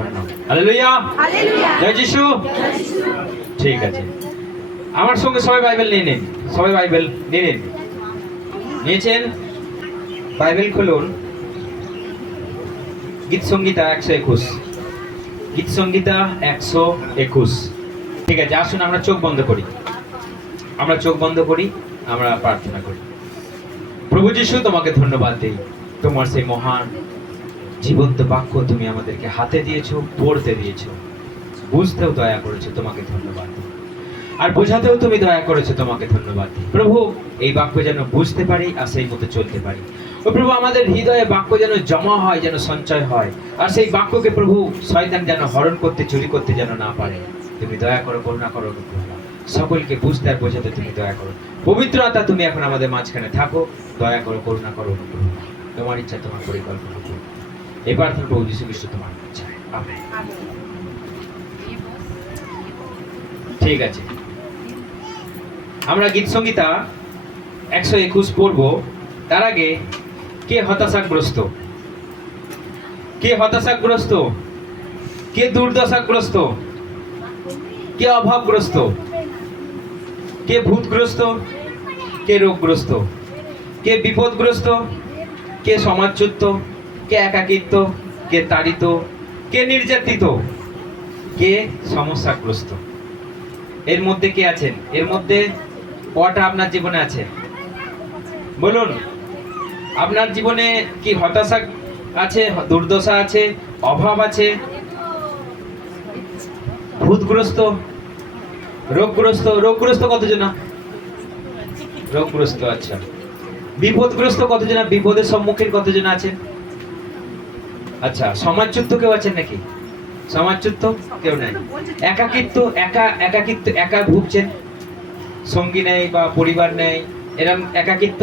ধন্য। হালেলুয়া, জয় যিশু। ঠিক আছে, আমার সঙ্গে সবাই বাইবেল নিয়ে নিন, সবাই বাইবেল নিয়ে নিন। নিয়েছেন? বাইবেল খুলুন গীত সংহিতা 121, গীত সংহিতা 121। ঠিক আছে, আসুন আমরা চোখ বন্ধ করি, আমরা চোখ বন্ধ করি, আমরা প্রার্থনা করি। প্রভু যিশু, তোমাকে ধন্যবাদ দেই, তোমার সেই মহান জীবন্ত বাক্য তুমি আমাদেরকে হাতে দিয়েছো, পড়তে দিয়েছো, বুঝতেও দয়া করেছো, তোমাকে ধন্যবাদ। আর বোঝাতেও তুমি দয়া করেছো, তোমাকে ধন্যবাদ। প্রভু, এই বাক্য যেন বুঝতে পারি আর সেই মতো চলতে পারি। ও প্রভু, আমাদের হৃদয়ে বাক্য যেন জমা হয়, যেন সঞ্চয় হয়, আর সেই বাক্যকে প্রভু শয়তান যেন হরণ করতে, চুরি করতে যেন না পারে। তুমি দয়া করো, করুণা করো, অনুগ্রহ করো। সকলকে বুঝতে আর বোঝাতে তুমি দয়া করো। পবিত্র আত্মা, তুমি এখন আমাদের মাঝখানে থাকো, দয়া করো, করুণা করো, অনুগ্রহ করো। তোমার ইচ্ছা, তোমার পরিকল্পনা করো। এই প্রার্থনা প্রভু যীশু খ্রিস্ট তোমার ইচ্ছায়। আমেন। ঠিক আছে, আমরা গীত সংহিতা 121 পড়ব। তার আগে, কে হতাশাগ্রস্ত? কে হতাশাগ্রস্ত? কে দুর্দশাগ্রস্ত? কে অভাবগ্রস্ত? কে ভূতগ্রস্ত? কে রোগগ্রস্ত? কে বিপদগ্রস্ত? কে সমাজচ্যুত? কে একাকিত্ব? কে তাড়িত? কে নির্যাতিত? কে সমস্যাগ্রস্ত? এর মধ্যে কে আছেন? এর মধ্যে কটা আপনার জীবনে আছে? বলুন, আপনার জীবনে কি হতাশা আছে, দুর্দশা আছে, অভাব আছে, ভূতগ্রস্ত, রোগগ্রস্ত? রোগগ্রস্ত কতজন? রোগগ্রস্ত, আচ্ছা। বিপদগ্রস্ত কতজন? বিপদের সম্মুখীন কতজন আছেন? আচ্ছা। সমাজচ্যুত কেউ আছেন নাকি? সমাজচ্যুত কেউ নাই। একাকিত্ব, একাকিত্ব, একা ভুগছেন, সঙ্গী নেই বা পরিবার নেই, এরকম একাকিত্ব?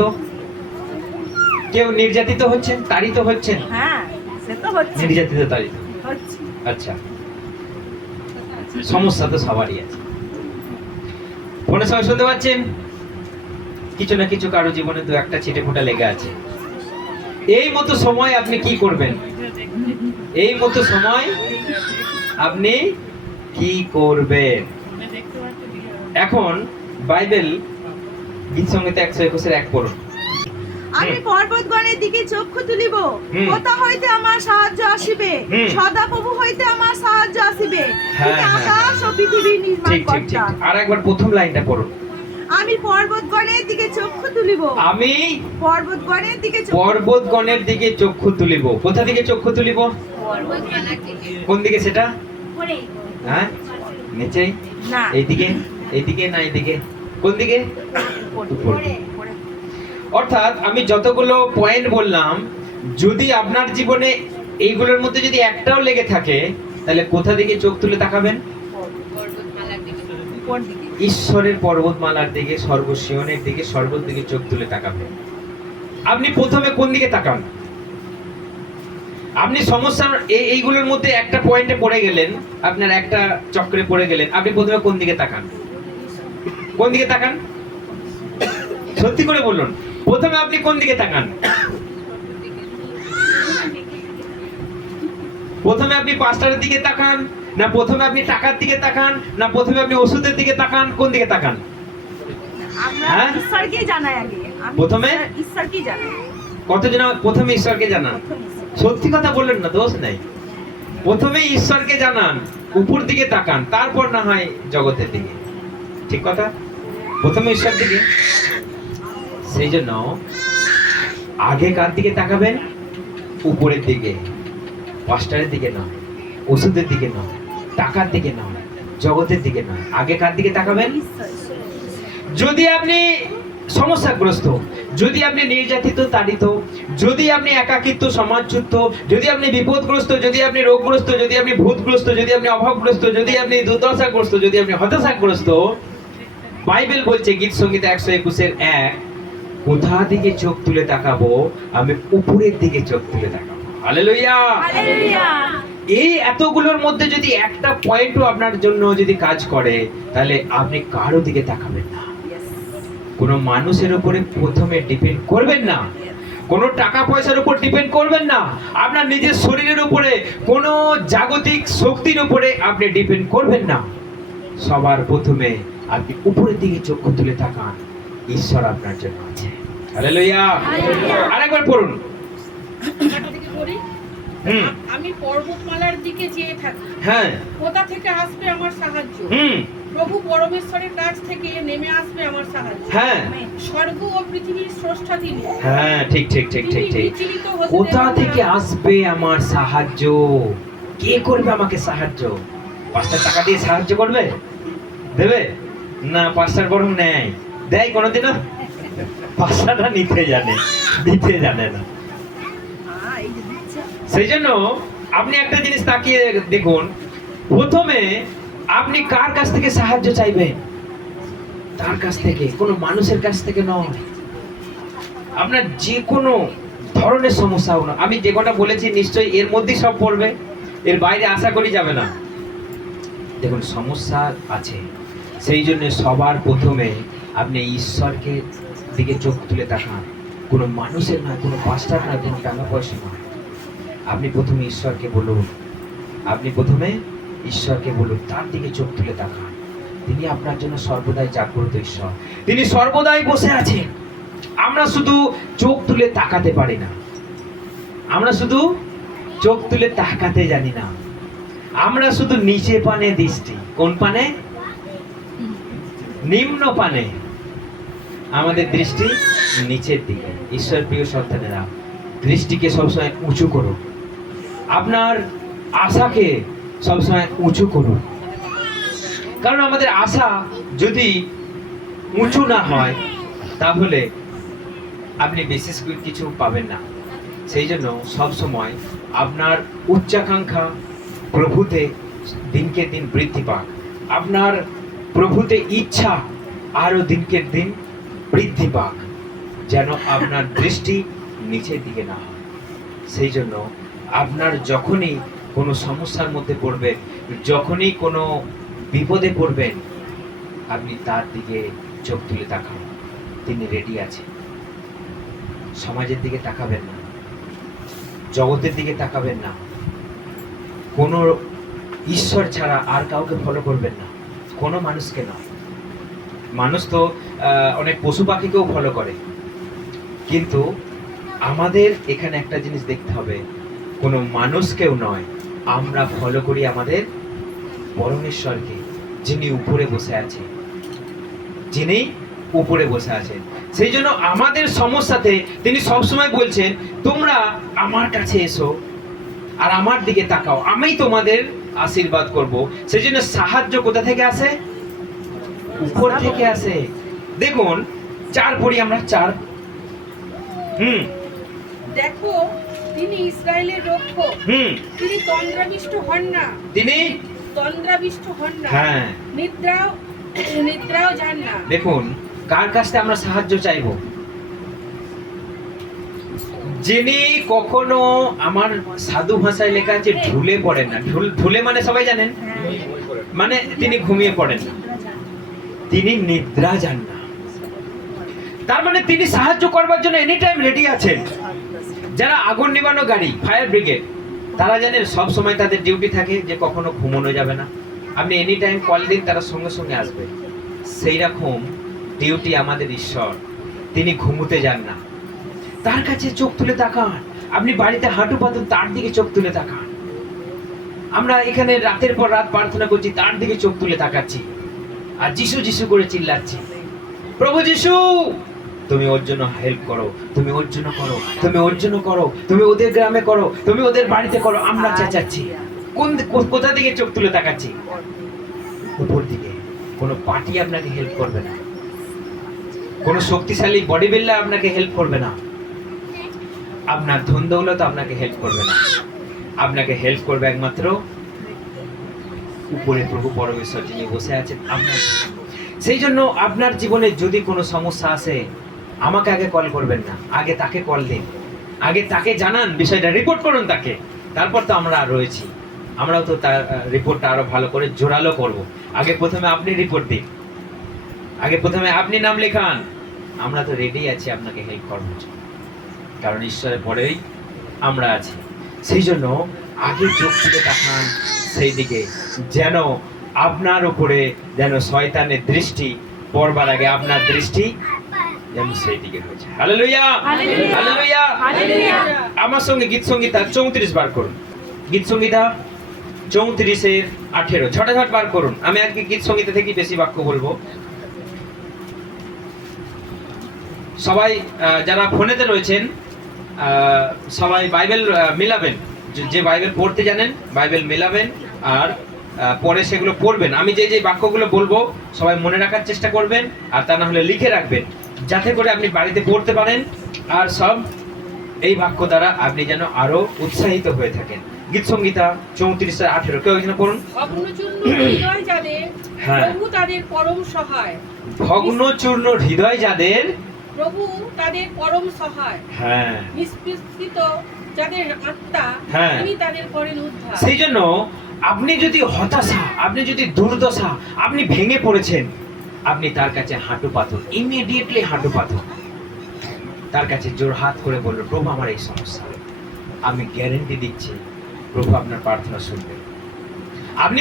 কেউ নির্যাতিত হচ্ছেন, তাড়িত হচ্ছেন? হ্যাঁ, সে তো হচ্ছে। নির্যাতিত, তাড়িত হচ্ছে। আচ্ছা। সমস্যা তো সবারই আছে। ফোনে সবাই শুনতে পাচ্ছেন? কিছু না কিছু কারো জীবনে দু একটা ছিটে ফোঁটা লেগে আছে। এই মতো সময় আপনি কি করবেন? এই মতো সময় আপনি কি করবেন? এখন বাইবেল গীত সংহিতা 121 পড়ুন। আমি পর্বতগণের দিকে চক্ষু তুলিব, কোথা হইতে আমার সাহায্য আসিবে? সদা প্রভু হইতে আমার সাহায্য আসিবে। তিনি আকাশ ও পৃথিবী নির্মাণকর্তা। আরেকবার প্রথম লাইনটা পড়ুন। আমি পর্বতগণের দিকে চক্ষু তুলিব। আমি পর্বতগণের দিকে পর্বতগণের দিকে চক্ষু তুলিব। কোথা দিকে চক্ষু তুলিব? পর্বতগণের দিকে। কোন দিকে সেটা? উপরে। হ্যাঁ, নিচে? না। এইদিকে? এইদিকে না এইদিকে? কোন দিকে? উপরে। অর্থাৎ আমি যতগুলো পয়েন্ট বললাম, যদি আপনার জীবনে এইগুলোর মধ্যে যদি একটাও লেগে থাকে, তাহলে কোথা দিকে চোখ তুলে তাকাবেন? ঈশ্বরের পর্বতমালার দিকে, সর্বসিয়নের দিকে, সর্বর দিকে চোখ তুলে তাকাবেন। আপনি প্রথমে কোন দিকে তাকান? আপনি সমস্যার এইগুলোর মধ্যে একটা পয়েন্টে পড়ে গেলেন, আপনার একটা চক্রে পড়ে গেলেন, আপনি প্রথমে কোন দিকে তাকান? কোন দিকে তাকান? সত্যি করে বলুন, প্রথমে আপনি কোন দিকে তাকান? প্রথমে আপনি পাস্টারের দিকে তাকান, না প্রথমে আপনি টাকার দিকে তাকান, না প্রথমে আপনি ওষুধের দিকে তাকান? কোন দিকে তাকান? আমরা ঈশ্বরকে জানাই আগে। প্রথমে ঈশ্বরকে জানাই। কতজন প্রথমে ঈশ্বরকে জানান? সত্যি কথা বললেন না, দোষ নাই। প্রথমে ঈশ্বরকে জানান, উপর দিকে তাকান, তারপর না হয় জগতের দিকে। ঠিক কথা? প্রথমে ঈশ্বর দিকে। সেই জন্য আগে কার দিকে তাকাবেন? উপরের দিকে, পাস্টারের দিকে নয়, ওষুধের দিকে নয়, টাকার দিকে নয়, জগতের দিকে নয়। আগে কার দিকে তাকাবেন? যদি আপনি সমস্যাগ্রস্ত, যদি আপনি নির্যাতিত, তাড়িত, যদি আপনি একাকিত্ব, সমাজচ্যুত, যদি আপনি বিপদগ্রস্ত, যদি আপনি রোগগ্রস্ত, যদি আপনি ভূতগ্রস্ত, যদি আপনি অভাবগ্রস্ত, যদি আপনি দুর্দশাগ্রস্ত, যদি আপনি হতাশাগ্রস্ত, বাইবেল বলছে গীত সংহিতা 121 কোথা দিকে চোখ তুলে তাকাবো? আমি উপরের দিকে চোখ তুলে তাকাবো। Hallelujah, hallelujah. এই এতগুলোর মধ্যে যদি একটা পয়েন্টও আপনার জন্য যদি কাজ করে, তাহলে আপনি কারো দিকে তাকাবেন না, কোনো মানুষের উপরে প্রথমে ডিপেন্ড করবেন না, কোনো টাকা পয়সার উপর ডিপেন্ড করবেন না, আপনার নিজের শরীরের উপরে, কোনো জাগতিক শক্তির উপরে আপনি ডিপেন্ড করবেন না। সবার প্রথমে আপনি উপরের দিকে চক্ষু তুলে তাকান, ঈশ্বর আপনার জন্য আছে। হালেলুয়া। আরেকবার পড়ুন। আমি পর্বতমালার দিকে চেয়ে থাকি, হ্যাঁ, কোথা থেকে আসবে আমার সাহায্য? প্রভু পরমেশ্বরের কাছ থেকে নেমে আসবে আমার সাহায্য। হ্যাঁ, স্বর্গ ও পৃথিবীর স্রষ্টা তিনি। হ্যাঁ, ঠিক ঠিক ঠিক ঠিক ঠিক। কোথা থেকে আসবে আমার সাহায্য? কে করবে আমাকে সাহায্য? পাঁচটা টাকা দিয়ে সাহায্য করবে? দেবে না? পাঁচটার বরং নেয়, দেয় কোনোদিনও? পাঁচটাটা নিতে জানে, দিতে জানে না। সেই জন্য আপনি একটা জিনিস তাকিয়ে দেখুন, প্রথমে আপনি কার কাছ থেকে সাহায্য চাইবেন? তার কাছ থেকে, কোনো মানুষের কাছ থেকে নয়। আপনার যে কোনো ধরনের সমস্যা হোক না, আমি যে কটা বলেছি নিশ্চয়ই এর মধ্যেই সব পড়বে, এর বাইরে আশা করি যাবে না। দেখুন, সমস্যা আছে, সেই জন্য সবার প্রথমে আপনি ঈশ্বরকে দিকে চোখ তুলে তাকান। কোনো মানুষের নয়, কোনো পাস্টার নয়, কোনো টাকা পয়সা নয়। আপনি প্রথমে ঈশ্বরকে বলুন, আপনি প্রথমে ঈশ্বরকে বলুন, তার দিকে চোখ তুলে তাকান। তিনি আপনার জন্য সর্বদাই জাগ্রত ঈশ্বর, তিনি সর্বদাই বসে আছেন। আমরা শুধু চোখ তুলে তাকাতে পারি না, আমরা শুধু চোখ তুলে তাকাতে জানি না, আমরা শুধু নিচে পানে দৃষ্টি। কোন পানে? নিম্ন পানে আমাদের দৃষ্টি, নিচের দিকে। ঈশ্বর প্রিয় সন্তানেরা, দৃষ্টিকে সবসময় উঁচু করুন, আপনার আশাকে সবসময় উঁচু করুন। কারণ আমাদের আশা যদি উঁচু না হয় তাহলে আপনি বিশেষ কিছু পাবেন না। সেই জন্য সবসময় আপনার উচ্চাকাঙ্ক্ষা প্রভুতে দিনকে দিন বৃদ্ধি পাক, আপনার প্রভুতে ইচ্ছা আরো দিনকে দিন বৃদ্ধি পাক, যেন আপনার দৃষ্টি নিচের দিকে না হয়। সেই জন্য আপনার যখনই কোনো সমস্যার মধ্যে পড়বেন, যখনই কোনো বিপদে পড়বেন, আপনি তার দিকে চোখ তুলে তাকান, তিনি রেডি আছেন। সমাজের দিকে তাকাবেন না, জগতের দিকে তাকাবেন না, কোনো ঈশ্বর ছাড়া আর কাউকে ফলো করবেন না, কোনো মানুষকে নয়। মানুষ তো অনেক পশু পাখিকেও ফলো করে, কিন্তু আমাদের এখানে একটা জিনিস দেখতে হবে, কোনো মানুষকেও নয়, আমরা ফলো করি আমাদের পরমেশ্বরকে, যিনি উপরে বসে আছেন, যিনি উপরে বসে আছেন। সেই জন্য আমাদের সমস্যাতে তিনি সবসময় বলছেন, তোমরা আমার কাছে এসো আর আমার দিকে তাকাও, আমি তোমাদের আশীর্বাদ করব। সেই জন্য সাহায্য কোথা থেকে আসে? উপর থেকে আসে। দেখুন, 4 পড়ি আমরা, 4। দেখো, তিনি ইসরায়েলের রক্ষক, তিনি তন্দ্রাবিষ্ট হন না, তিনি তন্দ্রাবিষ্ট হন না, হ্যাঁ, নিদ্রাও যান না। দেখুন, কার কাছ থেকে আমরা সাহায্য চাইবো? যিনি কখনো, আমার সাধু ভাষায় লেখা আছে, ঢুলে পড়েন না। ঢুলে মানে সবাই জানেন, মানে তিনি ঘুমিয়ে পড়েন না, তিনি নিদ্রা যান না। তার মানে তিনি সাহায্য করবার জন্য এনি টাইম রেডি আছেন। যারা আগুন নিবানো গাড়ি, ফায়ার ব্রিগেড, তারা জানেন সব সময় তাদের ডিউটি থাকে যে কখনো ঘুমানো যাবে না। আপনি এনি টাইম কল দিন, তারা সঙ্গে সঙ্গে আসবে। সেই রকম ডিউটি আমাদের ঈশ্বর, তিনি ঘুমোতে যান না। তার কাছে চোখ তুলে তাকান। আপনি বাড়িতে হাঁটু পাতুন, তার দিকে চোখ তুলে তাকান। আমরা এখানে রাতের পর রাত প্রার্থনা করছি, তার দিকে চোখ তুলে তাকাচ্ছি আর যিশু যিশু করে চিল্লাচ্ছি, প্রভু যিশু তুমি ওর জন্য হেল্প করো, তুমি ওর জন্য করো, তুমি ওর জন্য করো, তুমি ওদের গ্রামে করো, তুমি ওদের বাড়িতে করো। আমরা চেঁচাচ্ছি। কোথা দিকে চোখ তুলে তাকাচ্ছি? উপর দিকে। কোনো পার্টি আপনাকে হেল্প করবে না, কোনো শক্তিশালী বডি বিল্ডার আপনাকে হেল্প করবে না, আপনার ধন দৌলত আপনাকে হেল্প করবে না। আপনাকে হেল্প করবে একমাত্র উপরে প্রভু পরমেশ্বর, যিনি বসে আছেন আপনার। সেই জন্য আপনার জীবনে যদি কোনো সমস্যা আসে, আমাকে আগে কল করবেন না, আগে তাকে কল দিন, আগে তাকে জানান বিষয়টা, রিপোর্ট করুন তাকে। তারপর তো আমরা রয়েছি, আমরাও তো তার রিপোর্টটা আরো ভালো করে জোরালো করব। আগে প্রথমে আপনি রিপোর্ট দিন, আগে প্রথমে আপনি নাম লেখান। আমরা তো রেডি আছি আপনাকে হেল্প করবার জন্য। কারণ ঈশ্বরের পরেই আমরা আছি। সেই জন্য আগে চোখ থেকে তাকান সেই দিকে, যেন আপনার উপরে যেন শয়তানের দৃষ্টি পড়বার আগে আপনার দৃষ্টি যেন সেই দিকে রয়েছে। Hallelujah, hallelujah, hallelujah. আমার সঙ্গে গীত সংহিতা 34 বার করুন। গীত সংহিতা 34:18 ঝটাঝট বার করুন। আমি আজকে গীত সংহিতা থেকে বেশি বাক্য বলবো। সবাই যারা ফোনেতে রয়েছেন সবাই বাইবেল মেলাবেন, যে বাইবেল পড়তে জানেন বাইবেল মেলাবেন, আর পরে সেগুলো পড়বেন। আমি যে যে বাক্যগুলো বলবো সবাই মনে রাখার চেষ্টা করবেন, আর তা না হলে লিখে রাখবেন, যাতে করে আপনি বাড়িতে পড়তে পারেন, আর সব এই বাক্য দ্বারা আপনি যেন আরো উৎসাহিত হয়ে থাকেন। গীত সংহিতা 34:18 কেউ একজন পড়ুন। ভগ্নচূর্ণ হৃদয় যাদের, হ্যাঁ। প্রভু তাদের পরম সহায়। ভগ্নচূর্ণ হৃদয় যাদের, প্রভু তাদের পরম সহায়। হ্যাঁ। নিষ্পৃত যাদের আত্মা, হ্যাঁ। তিনি তাদের করেন উদ্ধার। সেই জন্য আপনি যদি হতাশা, আপনি যদি দুর্দশা, আপনি ভেঙে পড়েছেন, আপনি তার কাছে হাঁটু পাথর, ইমিডিয়েটলি হাঁটু পাথর, তার কাছে জোর হাত করে বলল, প্রভু আমার এই সমস্যা, আমি গ্যারেন্টি দিচ্ছি প্রভু আপনার প্রার্থনা শুনবে। আপনি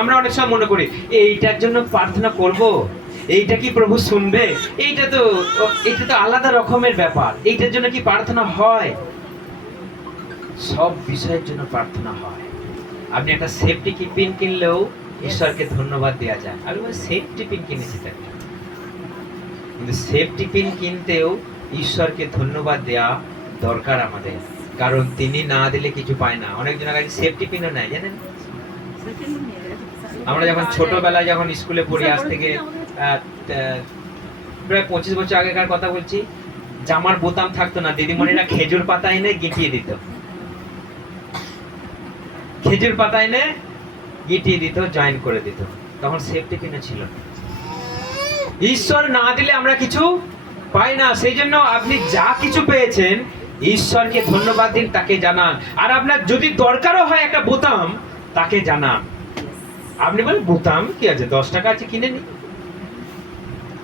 আমরা অনেক সময় মনে করি এইটার জন্য প্রার্থনা করব, এইটা কি প্রভু শুনবে, এটা তো আলাদা রকমের ব্যাপার, এইটার জন্য কি প্রার্থনা হয়? সব বিষয়ের জন্য প্রার্থনা হয়। আপনি একটা সেফটি পিন কিনলেও ঈশ্বরকে ধন্যবাদ দেওয়া যায়। আমি সেফটি পিন কিনেছি, কিন্তু সেফটি পিন কিনতেও ঈশ্বরকে ধন্যবাদ দেওয়া দরকার আমাদের, কারণ তিনি না দিলে কিছু পায় না। অনেকজন আগে সেফটি পিনও নেয়, জানেন? আমরা যখন ছোটবেলায় যখন স্কুলে পড়ি, আজ থেকে প্রায় 25 বছর আগেকার কথা বলছি, জামার বোতাম থাকতো না, দিদিমণিরা খেজুর পাতা এনে গিটিয়ে দিত, খেজুর পাতা এনে গিটিয়ে দিত, জয়েন করে দিত। তখন সেফটি পিনও ছিল না। ঈশ্বর না দিলে আমরা কিছু পাই না। সেই জন্য আপনি যা কিছু পেয়েছেন ঈশ্বরকে ধন্যবাদ দিন, তাকে জানান। আর আপনার যদি দরকারও হয় একটা বোতাম, তাকে জানান। আপনি বলেন বোতাম কি আছে, 10 টাকা আছে, কিনে নি।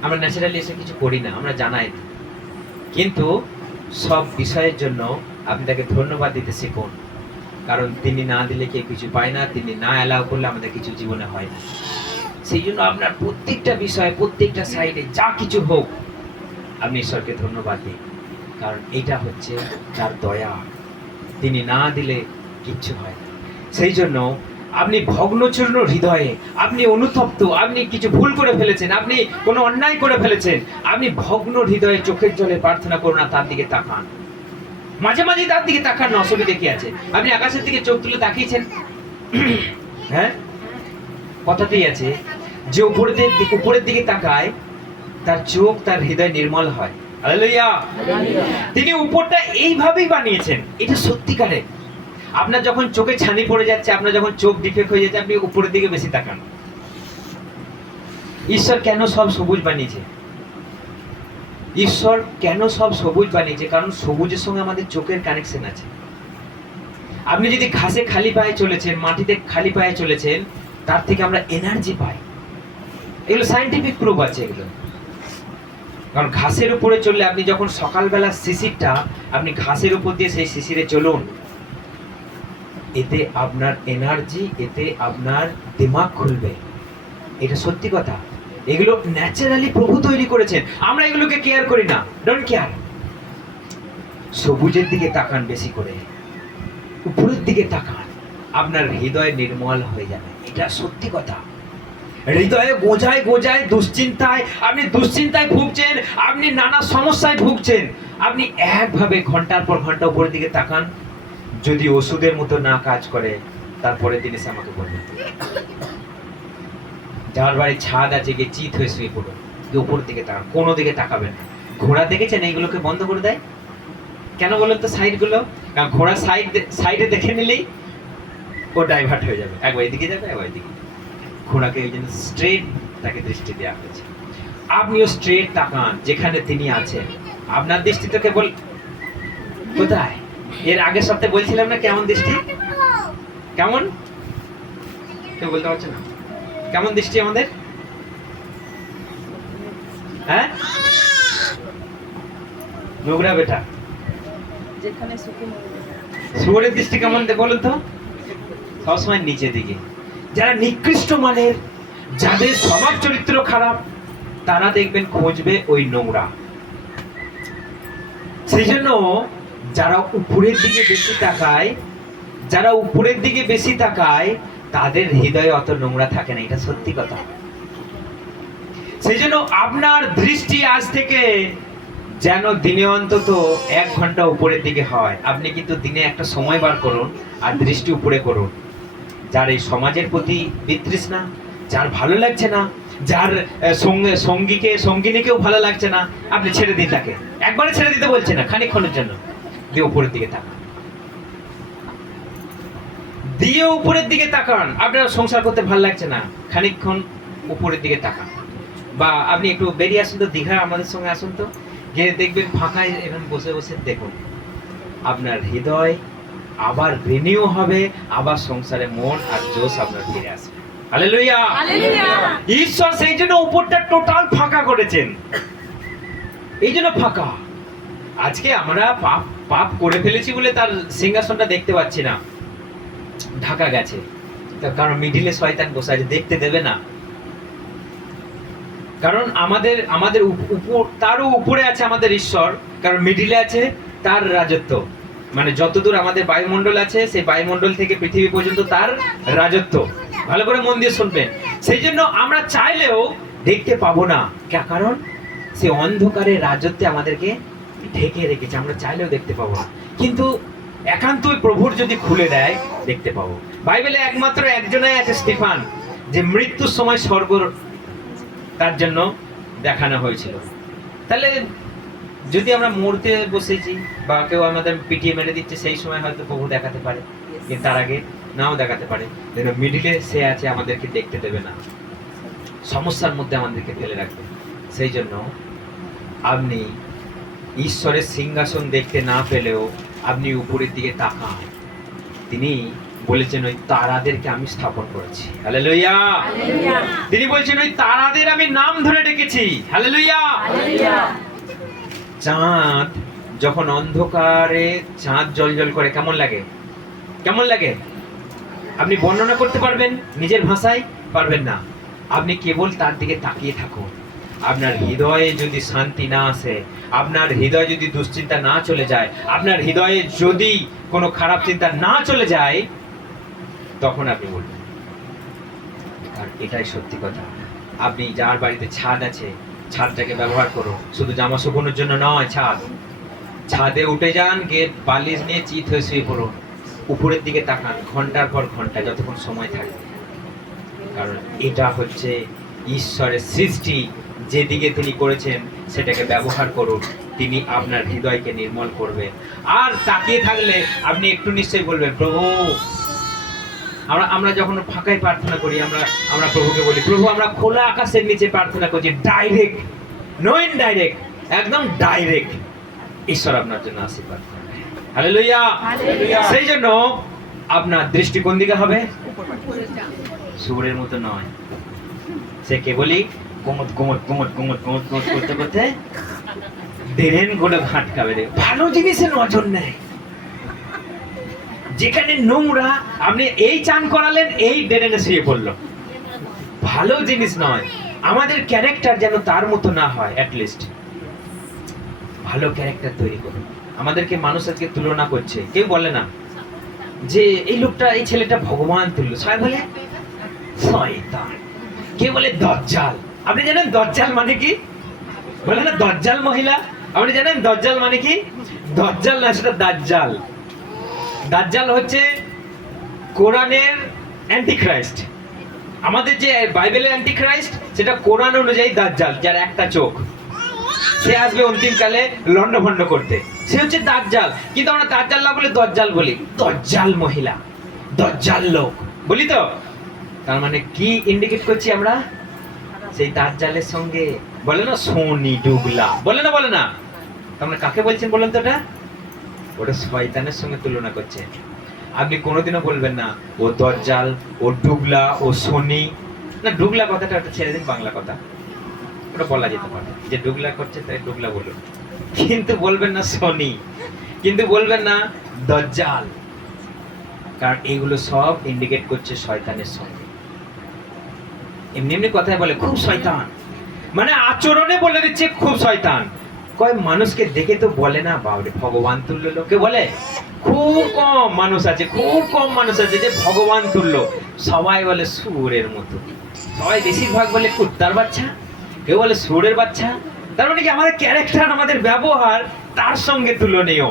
আমরা ন্যাচারালি এসে কিছু করি না, আমরা জানাই। কিন্তু সব বিষয়ের জন্য আপনি তাকে ধন্যবাদ দিতে শিখুন, কারণ তিনি না দিলে কেউ কিছু পায় না, তিনি না অ্যালাউ করলে আমাদের কিছু জীবনে হয় না। সেই জন্য আপনার প্রত্যেকটা বিষয়ে, প্রত্যেকটা সাইডে যা কিছু হোক, আপনি ঈশ্বরকে ধন্যবাদ দিন, কারণ এটা হচ্ছে তার দয়া। তিনি না দিলে কিচ্ছু হয় না। সেই জন্য আপনি ভগ্নচূর্ণ হৃদয়ে, আপনি অনুতপ্ত, আপনি কিছু ভুল করে ফেলেছেন, আপনি কোনো অন্যায় করে ফেলেছেন, আপনি ভগ্ন হৃদয়ে চোখের জলে প্রার্থনা করুন, না তার দিকে তাকান। মাঝে মাঝে তার দিকে তাকান না, অসুবিধা কি আছে? আপনি আকাশের দিকে চোখ তুলে তাকিয়েছেন, হ্যাঁ, কথাতেই আছে যে উপরের দিকে তাকায় তার চোখ, তার হৃদয় নির্মল হয়। হালেলুয়া। তিনি উপরটা এইভাবেই বানিয়েছেন, এটা সত্যিকারে। আপনার যখন চোখে ছানি পড়ে যাচ্ছে, আপনার যখন চোখ ডিফেক্ট হয়ে যাচ্ছে, আপনি উপরের দিকে বেশি তাকান। ঈশ্বর কেন সব সবুজ বানিয়েছে? ঈশ্বর কেন সব সবুজ বানিয়েছে? কারণ সবুজের সঙ্গে আমাদের চোখের কানেকশন আছে। আপনি যদি ঘাসে খালি পায়ে চলেছেন, মাটিতে খালি পায়ে চলেছেন, তার থেকে আমরা এনার্জি পাই। এগুলো সায়েন্টিফিক প্রুফ আছে এগুলো। কারণ ঘাসের উপরে চললে, আপনি যখন সকালবেলা শিশিরটা, আপনি ঘাসের উপর দিয়ে সেই শিশিরে চলুন, এতে আপনার এনার্জি, এতে আপনার দিমাগ খুলবে। এটা সত্যি কথা। এগুলো ন্যাচারালি প্রভু তৈরি করেছেন, আমরা এগুলোকে কেয়ার করি না, ডোন্ট কেয়ার। সবুজের দিকে তাকান, বেশি করে উপরের দিকে তাকান, আপনার হৃদয় নির্মল হয়ে যাবে। এটা সত্যি কথা। হৃদয়ে গোজায় গোজায় দুশ্চিন্তায়, আপনি দুশ্চিন্তায় ভুগছেন, আপনি নানা সমস্যায় ভুগছেন, আপনি একভাবে ঘন্টার পর ঘন্টা উপরের দিকে তাকান, যদি ওষুধের মতো না কাজ করে, তারপরে দিন এসে আমাকে বলবেন। যার বাড়ি ছাদ আছে, গিয়ে চিত হয়ে শুয়ে পড়ুন, উপরের দিকে তাকান, কোনো দিকে তাকাবেন না। ঘোড়া দেখেছেন এইগুলোকে বন্ধ করে দেয় কেন বলেন তো? সাইডগুলো, কারণ ঘোড়া সাইডে দেখে নিলেই ও ডাইভার্ট হয়ে যাবে, একবার এদিকে যাবে, একবার এদিকে। ঘোড়াকে এই জন্য স্ট্রেট তাকে দৃষ্টি দেওয়া হয়েছে। আপনিও স্ট্রেট তাকান যেখানে তিনি আছেন। আপনার দৃষ্টি তো কেবল কোথায়? এর আগের সপ্তাহে বলছিলাম না কেমন দৃষ্টি, কেমন কেউ বলতে পারছে না কেমন দৃষ্টি আমাদের? হ্যাঁ, নোংরা বেটা, যেখানে সুখে মরবে। শুয়োরের দৃষ্টি কেমন বলুন তো? সবসময় নিচের দিকে। যারা নিকৃষ্ট মানের, যাদের স্বভাব চরিত্র খারাপ, তারা দেখবেন খুঁজবে ওই নোংরা। সেই জন্য যারা উপরের দিকে বেশি তাকায়, যারা উপরের দিকে বেশি তাকায়, তাদের হৃদয়ে অত নোংরা থাকে না, এটা সত্যি কথা। সেই জন্য আপনার দৃষ্টি আজ থেকে যেন দিনে অন্তত 1 ঘন্টা উপরের দিকে হয়। আপনি কিন্তু দিনে একটা সময় বার করুন আর দৃষ্টি উপরে করুন। যার এই সমাজের প্রতি বিতৃষ্ণা, যার ভালো লাগছে না, যার সঙ্গিনীকেও ভালো লাগছে না, আপনি ছেড়ে দিন তাকে। একবারে ছেড়ে দিতে বলছে না, খানিকক্ষণের জন্য দিয়ে উপরের দিকে তাকান, দিয়ে উপরের দিকে তাকান। আপনার সংসার করতে ভালো লাগছে না, খানিকক্ষণ উপরের দিকে তাকান। বা আপনি একটু বেরিয়ে আসুন তো, দীঘা আমাদের সঙ্গে আসুন তো, গিয়ে দেখবেন ফাঁকায় এরকম বসে বসে দেখুন, আপনার হৃদয় আবার রিনিউ হবে, আবার সংসারে মন আর জোশ আপনার ফিরে আসবে। হালেলুয়া। ঈশ্বর সেই জন্য উপরটা টোটাল ফাঁকা করেছেন, এই জন্য ফাঁকা। আজকে আমরা পাপ করে ফেলেছি বলে তার সিংহাসনটা দেখতে পাচ্ছি না, ঢাকা গেছে। তার কারণ মিডিলে শয়তান বসে আছে, দেখতে দেবে না। কারণ আমাদের উপর, তারও উপরে আছে আমাদের ঈশ্বর, কারণ মিডিলে আছে তার রাজত্ব। মানে যতদূর আমাদের বায়ুমণ্ডল আছে, সেই বায়ুমণ্ডল থেকে পৃথিবী পর্যন্ত তার রাজত্ব। ভালো করে মন দিয়ে শুনবেন। সেই জন্য আমরা চাইলেও দেখতে পাবো না, কারণ সে অন্ধকারের রাজত্বে আমাদেরকে ঢেকে রেখেছে, আমরা চাইলেও দেখতে পাবো না। কিন্তু একান্তই প্রভুর যদি খুলে দেয়, দেখতে পাবো। বাইবেলে একমাত্র একজনই আছে, স্টিফান, যে মৃত্যুর সময় স্বর্গ তার জন্য দেখানো হয়েছিল। তাহলে যদি আমরা মরতে বসেছি বা কেউ আমাদের পিটিয়ে মেরে দিচ্ছে, সেই সময় হয়তো প্রভু দেখাতে পারে, কিন্তু তার আগে নাও দেখাতে পারে। মিডিলে সে আছে, আমাদেরকে দেখতে দেবে না, সমস্যার মধ্যে আমাদেরকে ফেলে রাখবে। সেই জন্য আপনি ঈশ্বরের সিংহাসন দেখতে না পেলেও আপনি উপরের দিকে তাকান। তিনি বলেছেন ওই তারাদেরকে আমি স্থাপন করেছি। হালেলুয়া। তিনি বলছেন ওই তারাদের আমি নাম ধরে ডেকেছি। হালেলুয়া। চাঁদ যখন অন্ধকারে চাঁদ জ্বলজ্বল করে, কেমন লাগে? কেমন লাগে? আপনি বর্ণনা করতে পারবেন নিজের ভাষায়? পারবেন না। আপনি কেবল তার দিকে তাকিয়ে থাকুন। আপনার হৃদয়ে যদি শান্তি না আসে, আপনার হৃদয়ে যদি দুশ্চিন্তা না চলে যায়, আপনার হৃদয়ে যদি কোনো খারাপ চিন্তা না চলে যায়, তখন আপনি বলবেন। আর এটাই সত্যি কথা। আপনি যার বাড়িতে ছাদ আছে, ছাদটাকে ব্যবহার করুন। শুধু জামা শুকানোর জন্য নয়, ছাদে উঠে যান, গিয়ে বালিশ নিয়ে চিত হয়ে শুয়ে পড়ুন, উপরের দিকে তাকান ঘন্টার পর ঘন্টা, যতক্ষণ সময় থাকে। কারণ এটা হচ্ছে ঈশ্বরের সৃষ্টি, যেদিকে তিনি করেছেন সেটাকে ব্যবহার করুন। তিনি আপনার হৃদয়কে নির্মল করবেন। আর তাকিয়ে থাকলে আপনি একটু নিশ্চয়ই বলবেন, প্রভু, আমরা যখন ফাঁকায় প্রার্থনা করি, আমরা প্রভুকে বলি, প্রভু আমরা খোলা আকাশের নিচে প্রার্থনা করছি, ডাইরেক্ট, নো ইনডাইরেক্ট, একদম ডাইরেক্ট। ঈশ্বর আপনার জন্য আশীর্বাদ করবে। হালেলুয়া। সেই জন্য আপনার দৃষ্টি কোন দিকে হবে? শুয়োরের মতো নয়, সে কেবলই গোমত গোমত গোমত গোমত গোমত গোমত করতে করতে ড্রেন গুলো ঘাটকাবে। ভালো জিনিসে নজর নেয়, যেখানে নোংরা, আপনি এই চান করালেন, এই ড্রেনে শুয়ে পড়লো, ভালো জিনিস নয়। আমাদের ক্যারেক্টার যেন তার মতো না হয়। অ্যাটলিস্ট ভালো ক্যারেক্টার তৈরি করুন। আমাদেরকে মানুষ আজকে তুলনা করছে, কেউ বলে না যে এই লোকটা, এই ছেলেটা ভগবান তুল্য, সবাই বলে শয়তান, কেউ বলে দজ্জাল। আপনি জানেন দজ্জাল মানে কি? বলে না দজ্জাল মহিলা। আপনি জানেন দজ্জাল মানে কি? দজ্জাল না, সেটা দাজ্জাল। দাজ্জাল হচ্ছে কোরআনের অ্যান্টিক্রাইস্ট। আমাদের যে বাইবেলের অ্যান্টিক্রাইস্ট, সেটা কোরআন অনুযায়ী দাজ্জাল, যার একটা চোখ। সে আসবে অন্তিমকালে লন্ডভন্ড করতে, সে হচ্ছে দাজ্জাল। কিন্তু আমরা দাজ্জাল না বলে দজ্জাল বলি। দজ্জাল মহিলা, দজ্জাল লোক বলি তো। তার মানে কি ইন্ডিকেট করছি আমরা? সেই দাজ্জালের সঙ্গে বলে না সোনি ডুগলা, বলে না। তার কাকে বলছেন বলেন তো? ওটা শয়তানের সঙ্গে তুলনা করছে। আপনি কোনোদিনও বলবেন না ও দজ্জাল, ও ডুগলা, ও সোনি। না, ডুগলা কথাটা একটা ছেড়ে দিন, বাংলা কথা ওটা বলা যেতে পারে, যে ডুগলা করছে তাই ডুগলা বলুন, কিন্তু বলবেন না সোনি। কিন্তু বলবেন না দাজ্জাল, কারণ এগুলো সব ইন্ডিকেট করছে শয়তানের সঙ্গে। এমনি এমনি কথায় বলে খুব শয়তান, মানে আচরণে বলে দিচ্ছে খুব শয়তান। কয় মানুষকে দেখে তো বলে না বাবরে ভগবান তুল্য, লোকে বলে খুব কম মানুষ আছে, খুব কম মানুষ আছে যে ভগবান তুল্য। সবাই বলে সুরের মতো, সবাই বেশিরভাগ বলে কুত্তার বাচ্চা, কেউ বলে সুরের বাচ্চা। তার মানে কি আমাদের ক্যারেক্টার, আমাদের ব্যবহার তার সঙ্গে তুলনীয়।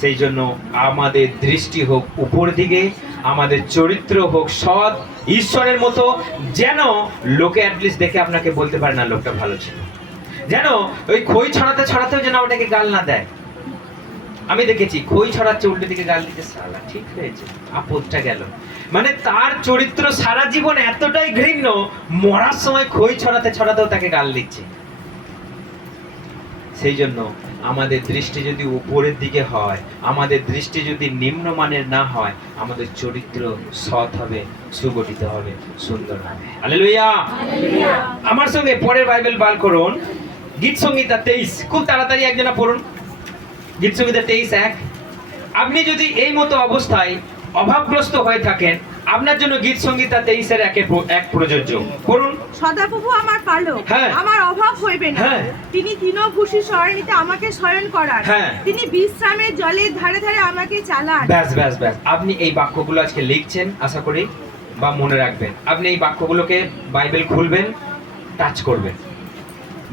সেই জন্য আমাদের দৃষ্টি হোক উপর দিকে, আমাদের চরিত্র হোক সৎ ঈশ্বরের মতো, যেন লোকে অ্যাটলিস্ট দেখে আপনাকে বলতে পারে না লোকটা ভালো ছিল। যেন ওই খই ছড়াতে ছড়াতেও যেন ওটাকে গাল না দেয়। আমি দেখেছি খই ছড়াচ্ছে উল্টো দিকে গাল দিতে, সালা ঠিক হয়েছে, আপদটা গেল। মানে তার চরিত্র সারা জীবন এতটাই ঘৃণ্য, মরার সময় খই ছড়াতে ছড়াতেও তাকে গাল দিচ্ছে। সেই জন্য আমাদের দৃষ্টি যদি উপরের দিকে হয়, আমাদের দৃষ্টি যদি নিম্নমানের না হয়, আমাদের চরিত্র সৎ হবে, সুগঠিত হবে, সুন্দর হবে। হালেলুয়া। আমার সঙ্গে পরের বাইবেল বার করুন, গীত সংহিতা 23, খুব তাড়াতাড়ি একজনা পড়ুন। গীত সংহিতা 23:1। আপনি যদি এই মতো অবস্থায় অভাবগ্রস্ত হয়ে থাকেন, আপনার জন্য গীত সংহিতা 23:1 প্রযোজ্য। পড়ুন। সদাপ্রভু আমার পালক, হ্যাঁ। আমার অভাব হইবে না। হ্যাঁ। তিনি তৃণভূষি সরণিতে আমাকে শয়ন করান। হ্যাঁ। তিনি বিশ্রামের জলের ধারে ধারে আমাকে চালান। ব্যাস ব্যাস ব্যাস। আপনি এই বাক্যগুলো আজকে লিখছেন আশা করি, বা মনে রাখবেন। আপনি এই বাক্যগুলোকে বাইবেল খুলবেন, টাচ করবেন,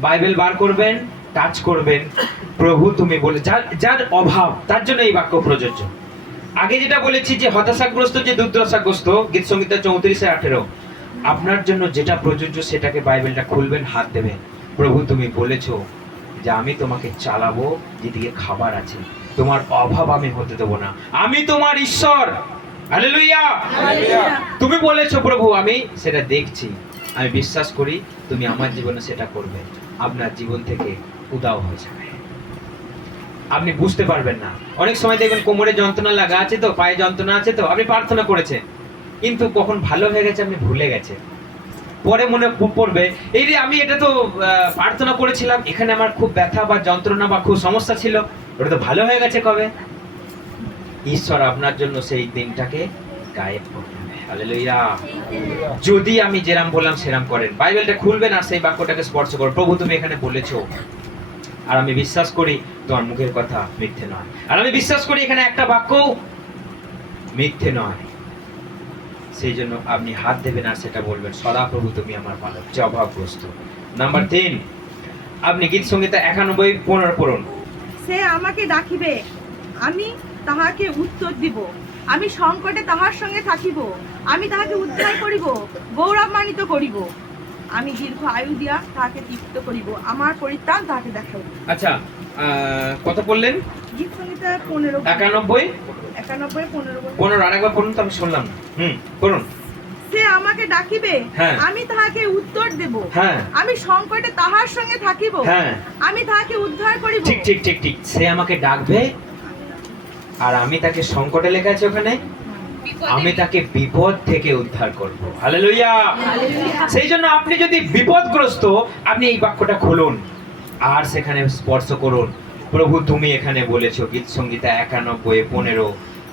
বাইবেল বার করবেন, টাচ করবেন। প্রভু তুমি বলে, যার অভাব তার জন্য এই বাক্য প্রযোজ্য। আগে যেটা বলেছি যে হতাশাগ্রস্ত, যে দুর্দশাগ্রস্ত, গীত সংহিতা 34:18, আপনার জন্য যেটা প্রযোজ্য সেটাকে বাইবেলটা খুলবেন, হাত দেবেন। প্রভু তুমি বলেছো যে আমি তোমাকে চালাবো যেদিকে খাবার আছে, তোমার অভাব আমি হতে দেবো না, আমি তোমার ঈশ্বর। হালেলুয়া। তুমি বলেছো প্রভু, আমি সেটা দেখছি, আমি বিশ্বাস করি তুমি আমার জীবনে সেটা করবে। আপনার জীবন থেকে উদাও হয়ে যাবে, আপনি বুঝতে পারবেন না। অনেক সময় দেখবেন কোমরে যন্ত্রণা লাগা আছে, তো পায়ে যন্ত্রণা আছে, তো আপনি প্রার্থনা করেছেন, কিন্তু কখন ভালো হয়ে গেছে আপনি ভুলে গেছেন। পরে মনে পড়বে, এই যে আমি এটা তো প্রার্থনা করেছিলাম, এখানে আমার খুব ব্যথা বা যন্ত্রণা বা খুব সমস্যা ছিল, ওটা তো ভালো হয়ে গেছে কবে। ঈশ্বর আপনার জন্য সেই দিনটাকে গায়েব করে দেবে। হালেলুয়া। যদি আমি যেরাম বললাম সেরাম করেন, বাইবেলটা খুলবেন আর সেই বাক্যটাকে স্পর্শ করুন। প্রভু তুমি এখানে বলেছো, আর আমি বিশ্বাস করি তোমার মুখের কথা মিথ্যে নয়, আর আমি বিশ্বাস করি এখানে একটা বাক্য মিথ্যে নয়। সেই জন্য আপনি হাত দেবেন আর সেটা বলবেন, সদাপ্রভু তুমি আমার পালক, যে অভাবগ্রস্ত। নাম্বার 3, আপনি গীত সংহিতা 91:15 পড়ুন। সে আমাকে ডাকিবে, আমি তাহাকে উত্তর দিব। আমি সংকটে তাহার সঙ্গে থাকিব, আমি তাহাকে উদ্ধার করিব, গৌরবমানিত করিব। আমি দীর্ঘ আয়ু দিয়া তাহাকে তৃপ্ত করিব, আমার পরিত্রাণ তাহাকে দেখাইব। আচ্ছা, কত পড়লেন? গীত সংহিতা 15, 15 আরেকবার পড়ুন তো, আমি শুনলাম না। পড়ুন। সে আমাকে ডাকিবে, হ্যাঁ। আমি তাহাকে উত্তর দেব। হ্যাঁ। আমি সংকটে তাহার সঙ্গে থাকিব, হ্যাঁ। আমি তাহাকে উদ্ধার করিব। ঠিক ঠিক ঠিক ঠিক। সে আমাকে ডাকবে আর আমি তাকে, সংকটে লেখা আছে ওখানে, আমি তাকে বিপদ থেকে উদ্ধার করব। হালেলুয়া। সেই জন্য আপনি যদি বিপদগ্রস্ত, আপনি এই বাক্যটা খুলুন আর সেখানে স্পর্শ করুন। প্রভু তুমি এখানে বলেছো গীত সংহিতা 91:15,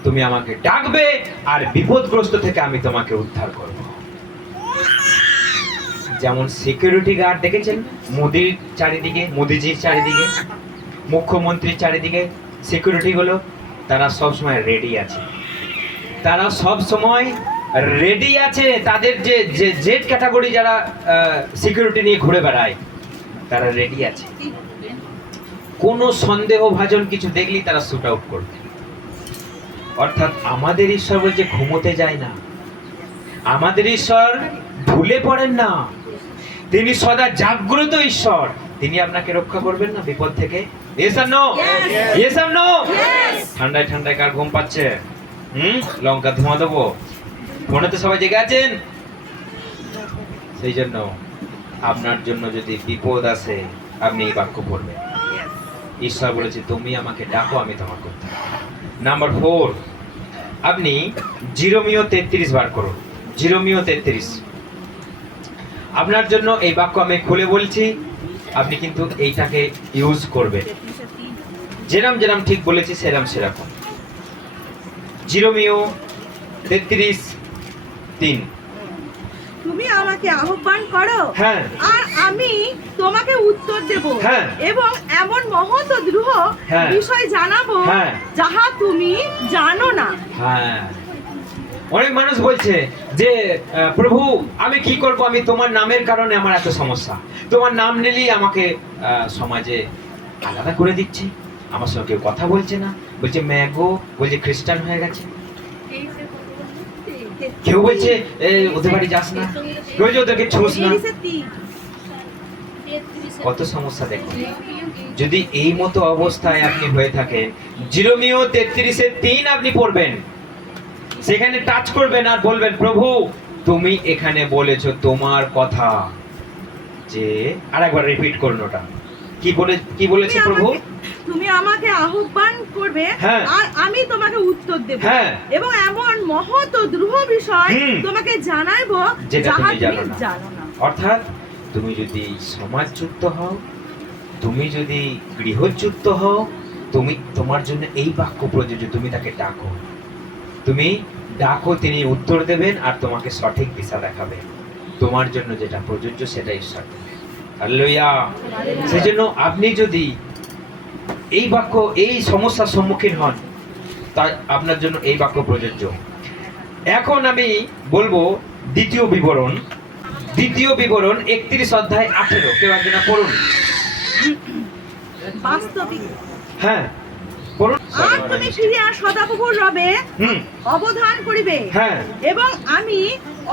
তুমি আমাকে ডাকবে আর বিপদগ্রস্ত থেকে আমি তোমাকে উদ্ধার করব। যেমন সিকিউরিটি গার্ড দেখেছেন মোদির চারিদিকে, মোদিজির চারিদিকে, মুখ্যমন্ত্রীর চারিদিকে সিকিউরিটি গুলো, তারা সব সময় রেডি আছে, তারা সব সময় রেডি আছে। তাদের যে জেড ক্যাটাগরি যারা সিকিউরিটি নিয়ে ঘুরে বেড়ায়, তারা রেডি আছে। কোনো সন্দেহভাজন কিছু দেখলেই তারা শুট আউট করবে। অর্থাৎ আমাদের ঈশ্বর বলছে ঘুমোতে যায় না, আমাদের ঈশ্বর ভুলে পড়েন না, তিনি সদা জাগ্রত ঈশ্বর। তিনি আপনাকে রক্ষা করবেন না বিপদ থেকে। ইয়েস আর নো? ইয়েস আর নো? ঠান্ডায় ঠান্ডায় কার ঘুম পাচ্ছে? লঙ্কা ধোঁয়া দেবো? ফোনে তো সবাই জেগে আছেন। সেই জন্য আপনার জন্য যদি বিপদ আসে, আপনি এই বাক্য পড়বেন। ঈশ্বর বলেছে তুমি আমাকে ডাকো, আমি তোমাকে উদ্ধার করব। নাম্বার 4, আপনি জিরোমিও 33 বার করুন। জিরোমিও 33। আপনার জন্য এই বাক্য আমি খুলে বলছি, আপনি কিন্তু এইটাকে ইউজ করবেন। যেরাম যেরাম ঠিক বলেছি সেরাম সেরকম। জিরোমিও 33:3। তুমি আমাকে আহ্বান করো, হ্যাঁ। আর আমি তোমাকে উত্তর দেব, হ্যাঁ। এবং এমন মহৎ ও দৃঢ় হ্যাঁ। বিষয় জানাবো হ্যাঁ। যাহা তুমি জানো না। হ্যাঁ, অনেক মানুষ বলছে যে প্রভু আমি কি করব, আমি তোমার নামের কারণে আমার এত সমস্যা, তোমার নাম নিলেই আমাকে সমাজে আলাদা করে দিচ্ছে, আমার সঙ্গে কেউ কথা বলছে না, বলছে ম্যাগো, বলছে খ্রিস্টান হয়ে গেছে, কেউ বলছে ওদের বাড়ি যাস না, কেউ বলছে ওদেরকে ছুঁস না। 33 কত সমস্যা দেখুন। যদি এই মতো অবস্থায় আপনি হয়ে থাকেন, জিরোমিও 33:3 আপনি পড়বেন, সেখানে টাচ করবেন আর বলবেন প্রভু তুমি এখানে বলেছো তোমার কথা, যে আরেকবার রিপিট করুন ওটা, কি বলেছে প্রভু? তুমি আমাকে আহ্বান করবে, হ্যাঁ। আর আমি তোমাকে উত্তর দেব, হ্যাঁ। এবং এমন মহৎ ও দৃঢ় বিষয় হুম। তোমাকে জানাইবো যেটা যাহা তুমি তুমি জানো না। জানো না। অর্থাৎ তুমি যদি সমাজচ্যুত হও, তুমি যদি গৃহচ্যুত হও, তুমি তোমার জন্য এই বাক্য প্রযোজ্য, তুমি তাকে ডাকো, তুমি ডাকো, তিনি উত্তর দেবেন আর তোমাকে সঠিক দিশা দেখাবেন, তোমার জন্য যেটা প্রযোজ্য সেটা ঈশ্বর দেবেন। হালেলুয়া। সেজন্য আপনি যদি এই বাক্য, এই সমস্যার সম্মুখীন হন, তা আপনার জন্য এই বাক্য প্রযোজ্য। এখন আমি বলবো দ্বিতীয় বিবরণ 31:18। কেউ একজন পড়ুন। বাস্তবিক হ্যাঁ পড়ুন। আর তুমি ফিরিয়া সদাপ্রভুর রবে হুম। অবধান করিবে, হ্যাঁ। এবং আমি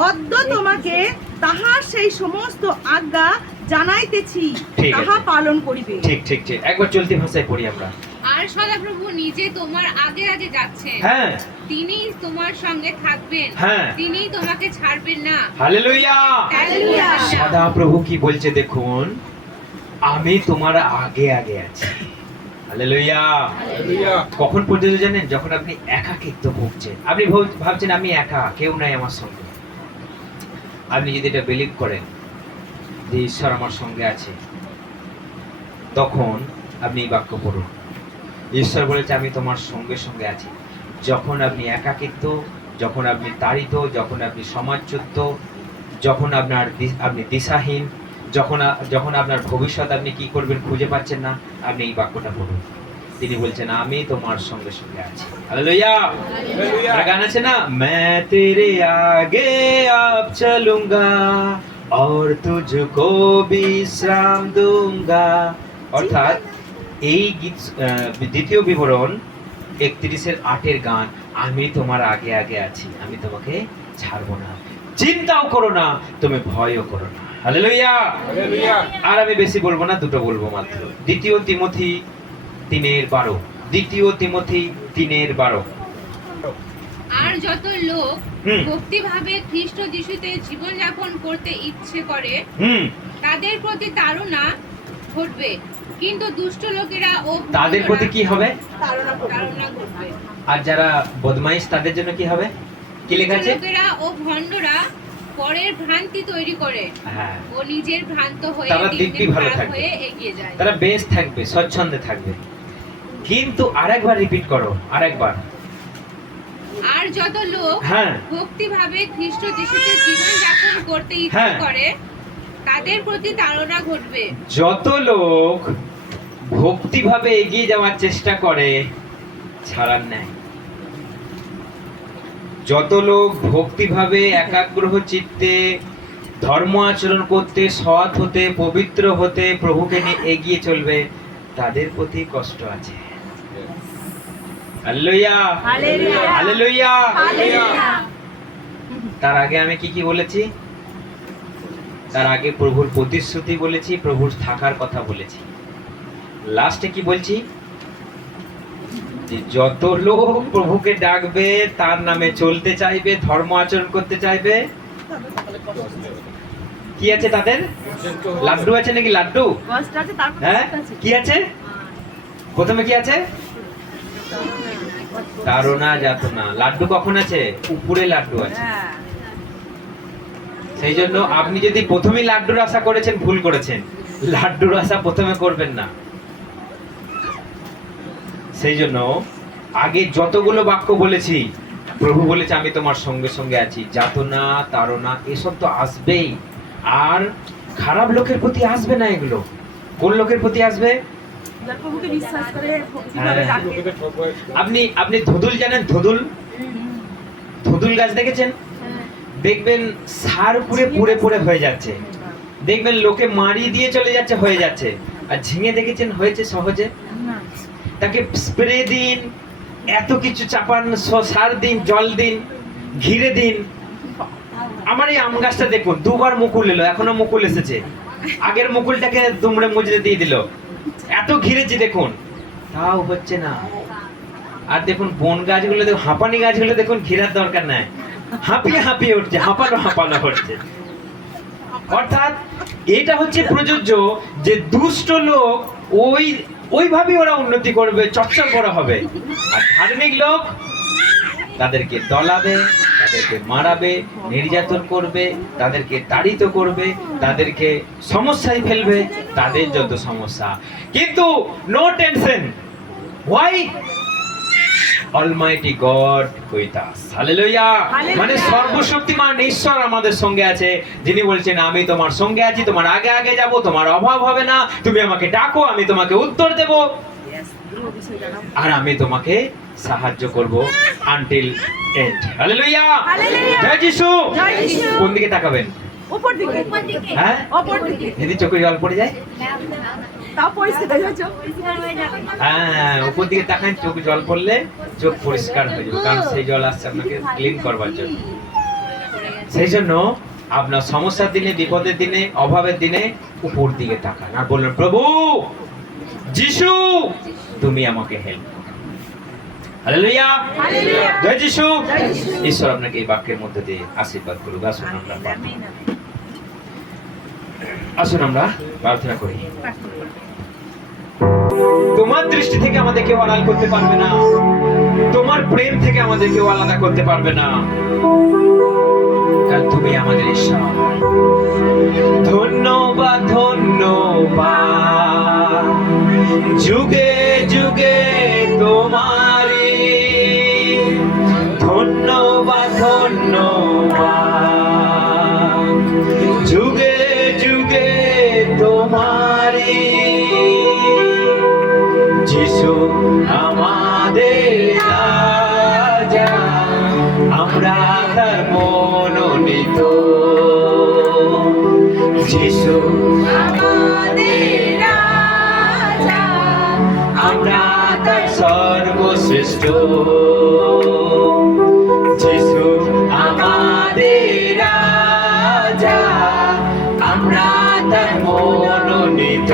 অদ্য তোমাকে তাহার সেই সমস্ত আজ্ঞা জানাইতেছি, ঠিক আছে। তাহা পালন করিবে। ঠিক ঠিক ঠিক, একবার চলতি ভাষায় পড়ি আমরা। আর সদাপ্রভু নিজে তোমার আগে আগে যাচ্ছেন, হ্যাঁ। তিনি তোমার সঙ্গে থাকবেন, হ্যাঁ। তিনি তোমাকে ছাড়বেন না। হালেলুয়া। হালেলুয়া। সদা প্রভু কি বলছে দেখুন, আমি তোমার আগে আগে আছি। হালেলুয়া। কখন পর্যন্ত জানেন? যখন আপনি একাকিত্ব ভুগছেন, আপনি ভাবছেন আমি একা, কেউ নাই আমার সঙ্গে। আপনি যদি এটা বিলিভ করেন যে ঈশ্বর আমার সঙ্গে আছে, তখন আপনি এই বাক্য পড়ুন। ঈশ্বর বলেছে আমি তোমার সঙ্গে সঙ্গে আছি। যখন আপনি একাকিত্ব, যখন আপনি তাড়িত, যখন আপনি সমাজচ্যুত, যখন আপনি দিশাহীন, যখন আপনার ভবিষ্যৎ আপনি কি করবেন খুঁজে পাচ্ছেন না, আপনি এই বাক্যটা পড়ুন। তিনি বলছেন আমি তোমার সঙ্গে সঙ্গে আছি। হালেলুয়া। আর গান আছে না, मैं तेरे आगे अब चलूंगा और तुझको विश्राम दूंगा। অর্থাৎ এই গীত দ্বিতীয় বিবরণ 31:8 গান, আমি তোমার আগে আগে আছি, আমি তোমাকে ছাড়বো না, চিন্তাও করো না, তুমি ভয়ও করো না। হালেলুয়া। আর আমি বেশি বলবো না, দুটো বলবো মাত্র। দ্বিতীয় তিমোথী 3:12। আর যত লোক হুম। ভক্তিভাবে খ্রিস্ট যিশুতে জীবনযাপন করতে ইচ্ছে করে, হুম। তাদের প্রতি তাড়না ঘটবে, কিন্তু দুষ্ট লোকেরা ও তাদের প্রতি কি হবে? তাড়না ঘটবে। আর যারা বদমাইশ তাদের জন্য কি হবে? কি লেখা দুষ্ট আছে? লোকেরা ও ভণ্ডরা পরের ভ্রান্তি তৈরি করে হ্যাঁ, ও নিজের ভ্রান্ত হয়ে তারা দিন দিব্যি দিন ভালো খারাপ থাকবে। হয়ে এগিয়ে যায়। তারা বেশ থাকবে, স্বচ্ছন্দে থাকবে। কিন্তু আরেকবার রিপিট করো, আরেকবার। আর যত লোক হ্যাঁ। ভক্তিভাবে খ্রিস্ট যিশুতে জীবনযাপন করতে ইচ্ছে হ্যাঁ। করে, তাদের প্রতি তাড়না ঘটবে। যত লোক ভক্তিভাবে এগিয়ে যাওয়ার চেষ্টা করে, ছাড়ার নাই। যত লোক ভক্তিভাবে একাগ্র চিত্তে ধর্ম আচরণ করতে, সৎ হতে, পবিত্র হতে, প্রভুকে নিয়ে এগিয়ে চলবে, তাদের প্রতি কষ্ট আছে। হালেলুয়া। হালেলুয়া। হালেলুয়া। হালেলুয়া। তার আগে আমি কি বলেছি? তার আগে প্রভুর প্রতিশ্রুতি বলেছি, প্রভুর থাকার কথা বলেছি। লাস্টে কি বলছি? যে যত লোক প্রভুকে ডাকবে, তার নামে চলতে চাইবে, ধর্ম আচরণ করতে চাইবে, কি আছে তাদের? লাড্ডু আছে নাকি? লাড্ডু, কষ্ট আছে, তারপর হ্যাঁ, কষ্ট আছে। কি আছে? প্রথমে কি আছে? তাড়না যাতনা। লাড্ডু কখন আছে? উপরে লাড্ডু আছে। হ্যাঁ। সেই জন্য আপনি যদি প্রথমেই লাড্ডুর আশা করেছেন, ভুল করেছেন। লাড্ডুর আশা প্রথমে করবেন না। সেই জন্য আগে যতগুলো বাক্য বলেছি, প্রভু বলেছে আমি তোমার সঙ্গে সঙ্গে আছি, যাতনা তাড়না এসব তো আসবেই। আর খারাপ লোকের প্রতি আসবে না এগুলো। কোন লোকের প্রতি আসবে? যারা প্রভুকে বিশ্বাস করে ভক্তিভাবে হ্যাঁ। ডাকে। আপনি ধুদুল জানেন? ধুদুল গাছ দেখেছেন? দেখবেন সার পুড়ে পুড়ে পুড়ে হয়ে যাচ্ছে, দেখবেন লোকে মারি দিয়ে চলে যাচ্ছে, হয়ে যাচ্ছে। আর ঝিঙে দেখেছেন হয়েছে সহজে? তাকে স্প্রে দিন, এত কিছু চাপান, সার দিন, জল দিন, ঘিরে দিন। আমার এই আম গাছটা দেখুন, দুবার মুকুল এলো, এখনো মুকুল এসেছে। আগের মুকুলটাকে দুমড়ে মুচড়ে দিয়ে দিল, এত ঘিরেছি দেখুন, তাও হচ্ছে না। আর দেখুন বন গাছগুলো দেখুন, হাঁপানি গাছগুলো দেখুন, ঘিরার দরকার নাই, হাঁপিয়ে হাঁপিয়ে উঠছে, হাঁপানো হাঁপানো হচ্ছে। অর্থাৎ এটা হচ্ছে প্রযোজ্য যে দুষ্ট লোক ওইভাবে ওরা উন্নতি করবে, চর্চা করা হবে। আর ধার্মিক লোক তাদেরকে দলাবে, তাদেরকে মারাবে, নির্যাতন করবে, তাদেরকে তাড়িত করবে, তাদেরকে সমস্যায় ফেলবে, তাদের যত সমস্যা। কিন্তু no tension, why almighty God with us. Hallelujah. মানে সর্বশক্তিমান ঈশ্বর আমাদের সঙ্গে আছে, যিনি বলছেন আমি তোমার সঙ্গে আছি, তোমার আগে আগে যাব, তোমার অভাব হবে না, তুমি আমাকে ডাকো, আমি তোমাকে উত্তর দেব, আর আমি তোমাকে সাহায্য করব আনটিল এন্ড। হালেলুয়া। জয় যিশু। কোন দিকে তাকাবেন? উপর দিকে। হ্যাঁ, উপর দিকে। যদি চোখে জল পড়ে যায়, তাও পরিষ্কার হয়ে যাচ্ছে। হ্যাঁ, উপর দিকে তাকান, চোখ জল পড়লে চোখ পরিষ্কার হয়ে যাবে, কারণ সেই জল আসছে আপনাকে ক্লিন করবার জন্য। সেই জন্য আপনার সমস্যার দিনে, বিপদের দিনে, অভাবের দিনে উপর দিকে তাকান আর বললেন প্রভু যিশু তুমি আমাকে হেল্প করো। হালেলুয়া। জয় যিশু। ঈশ্বর আপনাকে এই বাক্যের মধ্যে দিয়ে আশীর্বাদ করুক। আসুন আমরা প্রার্থনা করি। তোমার দৃষ্টি থেকে আমাদের কেউ আড়াল করতে পারবে না, তোমার প্রেম থেকে আমাদের কেউ আলাদা করতে পারবে না, কারণ তুমি আমাদের ঈশ্বর। ধন্যবাদ ধন্যবাদ যুগে যুগে তোমারি, ধন্যবাদ ধন্যবাদ যুগে যুগে তোমারি। যিশু আমাদের রাজা, আমরা তার মনোনীত। যিশু আমাদের রাজা, আমরা তার সর্বশ্রেষ্ঠ। যিশু আমাদের রাজা, আমরা তার মনোনীত।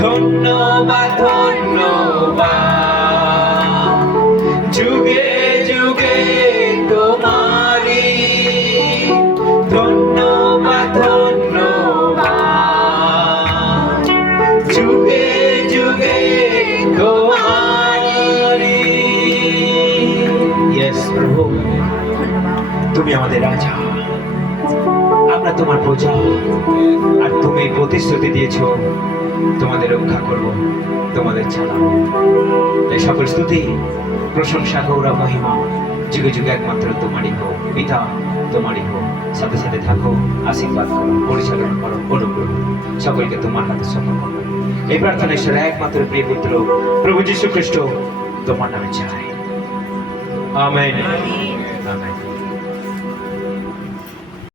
ধন্যবাদ ধন্যবাদ যুগে যুগে তোমারি, ধন্যবাদ ধন্যবাদ যুগে যুগে তোমারি। ইয়েস প্রভু, তুমি আমাদের রাজা, আমরা তোমার প্রজা, আর তুমি প্রতিশ্রুতি দিয়েছো তোমাদের রক্ষা করব, তোমাদের ছাড়া। এই সকল স্তুতি, প্রশংসা, গৌরব, মহিমা যুগে যুগে একমাত্র তোমারই হোক। পিতা তোমারই হোক। সাথে সাথে থাকো, আশীর্বাদ করো, পরিচালনা করো, অনুগ্রহ সকলকে তোমার হাতে সমর্পণ করো। এই প্রার্থনা ঈশ্বর একমাত্র প্রিয় পুত্র প্রভু যীশু খ্রিস্ট তোমার নামে চাই। আমেন।